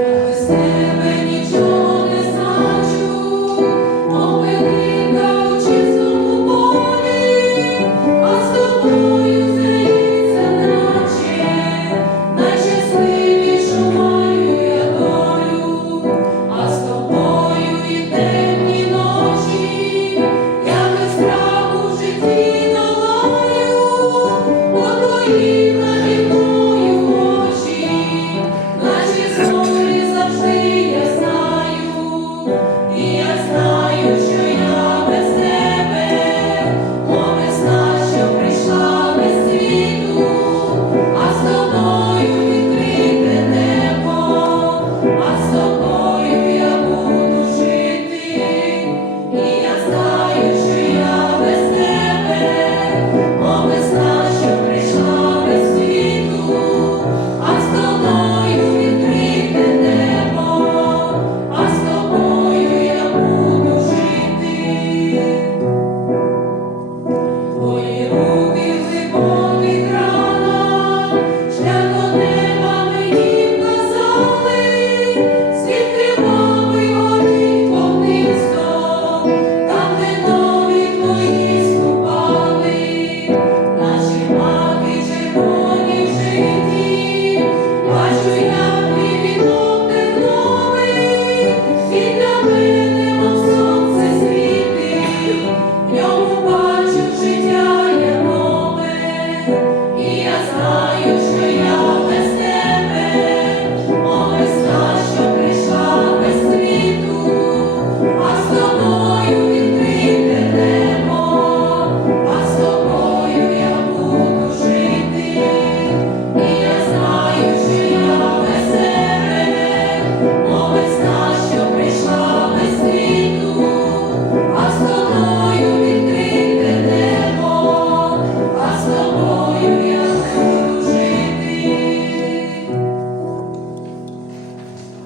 I was amen.